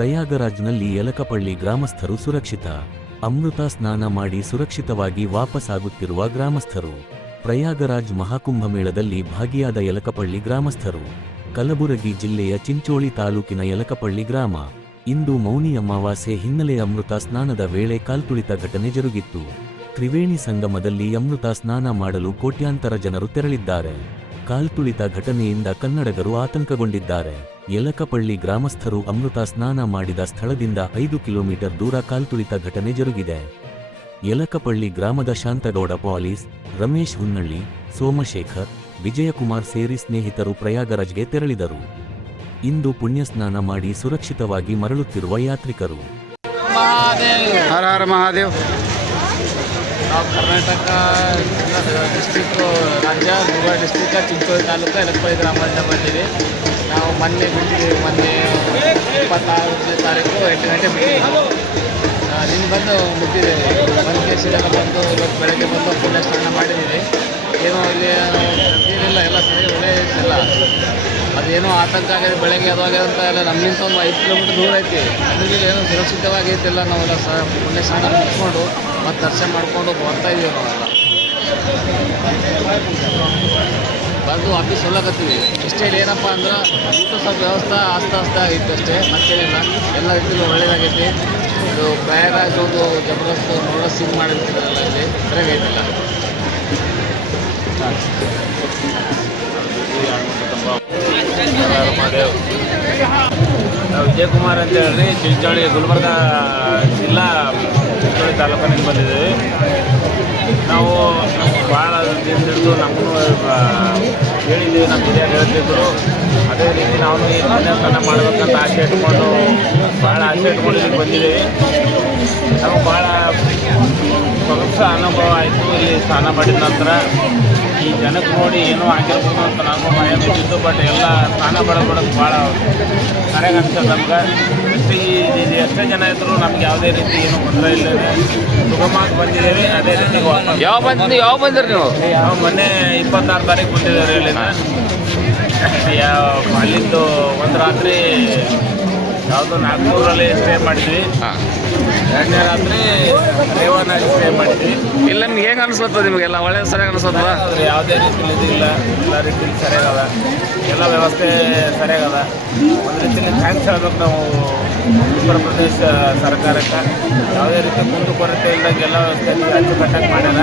ಪ್ರಯಾಗರಾಜ್ನಲ್ಲಿ ಯಲಕಪಳ್ಳಿ ಗ್ರಾಮಸ್ಥರು ಸುರಕ್ಷಿತ. ಅಮೃತ ಸ್ನಾನ ಮಾಡಿ ಸುರಕ್ಷಿತವಾಗಿ ವಾಪಸ್ಸಾಗುತ್ತಿರುವ ಗ್ರಾಮಸ್ಥರು. ಪ್ರಯಾಗರಾಜ್ ಮಹಾಕುಂಭಮೇಳದಲ್ಲಿ ಭಾಗಿಯಾದ ಯಲಕಪಳ್ಳಿ ಗ್ರಾಮಸ್ಥರು. ಕಲಬುರಗಿ ಜಿಲ್ಲೆಯ ಚಿಂಚೋಳಿ ತಾಲೂಕಿನ ಯಲಕಪಳ್ಳಿ ಗ್ರಾಮ. ಇಂದು ಮೌನಿ ಅಮಾವಾಸ್ಯೆ ಹಿನ್ನೆಲೆ ಅಮೃತ ಸ್ನಾನದ ವೇಳೆ ಕಾಲ್ತುಳಿತ ಘಟನೆ ಜರುಗಿತ್ತು. ತ್ರಿವೇಣಿ ಸಂಗಮದಲ್ಲಿ ಅಮೃತ ಸ್ನಾನ ಮಾಡಲು ಕೋಟ್ಯಾಂತರ ಜನರು ತೆರಳಿದ್ದಾರೆ. ಕಾಲ್ತುಳಿತ ಘಟನೆಯಿಂದ ಕನ್ನಡಗರು ಆತಂಕಗೊಂಡಿದ್ದಾರೆ. ಯಲಕಪಳ್ಳಿ ಗ್ರಾಮಸ್ಥರು ಅಮೃತ ಸ್ನಾನ ಮಾಡಿದ ಸ್ಥಳದಿಂದ ಐದು ಕಿಲೋಮೀಟರ್ ದೂರ ಕಾಲ್ತುಳಿತ ಘಟನೆ ಜರುಗಿದೆ. ಯಲಕಪಳ್ಳಿ ಗ್ರಾಮದ ಶಾಂತಗೌಡ ಪಾಲೀಸ್ ರಮೇಶ್ ಹುನ್ನಳ್ಳಿ ಸೋಮಶೇಖರ್ ವಿಜಯಕುಮಾರ್ ಸೇರಿ ಸ್ನೇಹಿತರು ಪ್ರಯಾಗರಾಜ್ಗೆ ತೆರಳಿದರು. ಇಂದು ಪುಣ್ಯಸ್ನಾನ ಮಾಡಿ ಸುರಕ್ಷಿತವಾಗಿ ಮರಳುತ್ತಿರುವ ಯಾತ್ರಿಕರು. ಹರ ಹರ ಮಹಾದೇವ್. ನಾವು ಕರ್ನಾಟಕ ಡಿಸ್ಟಿಕ್ಕು ರಾಜ್ಯ, ದುರ್ಗ ಡಿಸ್ಟಿಕ್ ಚಿಂಚೋಳಿ ತಾಲೂಕು ಎಲಕ್ಪಳ್ಳಿ ಗ್ರಾಮದಿಂದ ಬಂದೀವಿ ನಾವು ಮೊನ್ನೆ ಬಿಟ್ಟಿದ್ದೀವಿ, ಮೊನ್ನೆ ಇಪ್ಪತ್ತಾರನೇ ತಾರೀಕು ಎಂಟು ಗಂಟೆ ಬಿಟ್ಟಿದ್ದೀವಿ. ನಿನ್ನ ಬಂದು ಮುಟ್ಟಿದ್ದೇವೆ ಬಂದು ಕೇಸಿದೆಲ್ಲ ಬಂದು ಇವತ್ತು ಬೆಳಗ್ಗೆ ಬಂದು ಪುಣ್ಯ ಸ್ನಾನ ಮಾಡಿದ್ದೀವಿ. ಏನೋ ಇಲ್ಲಿ ಏನಿಲ್ಲ, ಎಲ್ಲ ಅದೇನೋ ಆತಂಕ ಆಗಿದೆ, ಬೆಳಗ್ಗೆ ಅದು ಆಗಿದೆ ಅಂತ ಎಲ್ಲ ನಮ್ಮಿಂದ ಒಂದು ಐದು ಕಿಲೋಮೀಟರ್ ದೂರ ಐತಿ. ಅಲ್ಲಿಗೆ ಏನೋ ಸುರಕ್ಷಿತವಾಗಿ ಐತಿಲ್ಲ ನಾವೆಲ್ಲ ಸ ಮೊನ್ನೆ ಸ್ನಾನ ಮುಗಿಸ್ಕೊಂಡು ಮತ್ತು ದರ್ಶನ ಮಾಡಿಕೊಂಡು ಬರ್ತಾ ಇದೀವಿ ನಾವೆಲ್ಲ. ಬಂದು ವಾಪಸ್ ಹೊಲಕತ್ತೀವಿ ಇಷ್ಟೇ ಏನಪ್ಪ ಅಂದ್ರೆ ಊಟ ಸ್ವಲ್ಪ ವ್ಯವಸ್ಥೆ ಆಸ್ತ ಆಸ್ತ ಆಗಿತ್ತು ಅಷ್ಟೇ. ಮತ್ತೇನಿಲ್ಲ ಎಲ್ಲ ರೀತಿಯಲ್ಲೂ ಒಳ್ಳೇದಾಗೈತಿ. ಇದು ಪ್ರಯಾಗರಾಜ್ ಒಂದು ಜಬರ್ದಸ್ತ್ ನೋಡೋ ಸೀನ್ ಮಾಡಿರ್ತಿದ್ರಲ್ಲ ಇಲ್ಲಿ. ಸರಿಯಾಗೈತಿಲ್ಲ ನಾವು ವಿಜಯಕುಮಾರ್ ಅಂತ ಹೇಳಿ ಚಿಂಚೋಳಿ, ಗುಲ್ಬರ್ಗ ಜಿಲ್ಲಾ ಚಿಂಚೋಳಿ ತಾಲೂಕಿನಿಂದ ಬಂದಿದ್ದೀವಿ. ನಾವು ಭಾಳ ಹಿಡಿದು ನಮಗೂ ಹೇಳಿದ್ದೀವಿ, ನಮ್ಮ ಹಿರಿಯರು ಹೇಳ್ತಿದ್ರು. ಅದೇ ರೀತಿ ನಾವು ಈ ಪುಣ್ಯಸ್ನಾನ ಮಾಡ್ಬೇಕಂತ ಆಸೆ ಇಟ್ಕೊಂಡು ಭಾಳ ಆಸೆ ಇಟ್ಕೊಂಡು ಇಲ್ಲಿಗೆ ಬಂದಿದ್ದೀವಿ. ನಮಗೆ ಭಾಳ ಸೊಗಸ ಅನುಭವ ಆಯಿತು ಇಲ್ಲಿ ಸ್ನಾನ ಮಾಡಿದ ನಂತರ. ಈ ಜನಕ್ಕೆ ನೋಡಿ ಏನೋ ಆಗಿರ್ಬೋದು ಅಂತ ನಾವು ಭಯ ಬಿದ್ದಿತ್ತು ಬಟ್ ಎಲ್ಲ ಸ್ಥಾನ ಮಾಡೋದು ಬಿಡೋದು ಭಾಳ ಸರಿಯಾಗಿ ಅನ್ಸುತ್ತೆ ನಮ್ಗೆ. ಎಷ್ಟೇ ಈ ಎಷ್ಟೇ ಜನ ಇದ್ರು ನಮ್ಗೆ ಯಾವುದೇ ರೀತಿ ಏನು ತೊಂದರೆ ಇಲ್ಲ. ಸುಗಮವಾಗಿ ಬಂದಿದ್ದೀವಿ ಅದೇ ರೀತಿ ವಾಪಸ್ ಯಾವ ಬಂದು ಯಾವ ಬಂದ್ರಿ ನೀವು? ನಾವು ಮೊನ್ನೆ ಇಪ್ಪತ್ತಾರು ತಾರೀಕು ಬಂದಿದ್ದೀವಿ ಇಲ್ಲಿಂದ. ಯಾವ ಅಲ್ಲಿಂದು ಒಂದು ರಾತ್ರಿ ಯಾವುದೋ ನಾಗ್ಪುರಲ್ಲಿ ಸ್ಟೇ ಮಾಡಿದ್ವಿ. ಎರಡನೇ ರಾತ್ರಿ ರೇವನಲ್ಲಿ ಸ್ಟೇ ಮಾಡಿದ್ವಿ. ಇಲ್ಲ ನಿಮ್ಗೆ ಹೆಂಗೆ ಅನ್ಸುತ್ತೆ ನಿಮಗೆಲ್ಲ ಒಳ್ಳೆ ಸರಿಯಾಗಿ ಅನಿಸುತ್ತಾ ಆದರೆ ಯಾವುದೇ ರೀತಿಯಲ್ಲಿ ಇಲ್ಲ ಎಲ್ಲ ರೀತಿಯಲ್ಲಿ ಸರಿಯಾಗದ. ಎಲ್ಲ ವ್ಯವಸ್ಥೆ ಸರಿಯಾಗದ. ಒಂದು ರೀತಿಯಲ್ಲಿ ಥ್ಯಾಂಕ್ಸ್ ಹೇಳ್ಬೇಕು ನಾವು ಉತ್ತರ ಪ್ರದೇಶ ಸರ್ಕಾರಕ್ಕೆ. ಯಾವುದೇ ರೀತಿ ಕುಂದುಕೊರತೆ ಕೊರತೆ ಎಲ್ಲ ವ್ಯವಸ್ಥೆ ಅಚ್ಚುಕಟ್ಟಾಗಿ ಮಾಡ್ಯಾರ.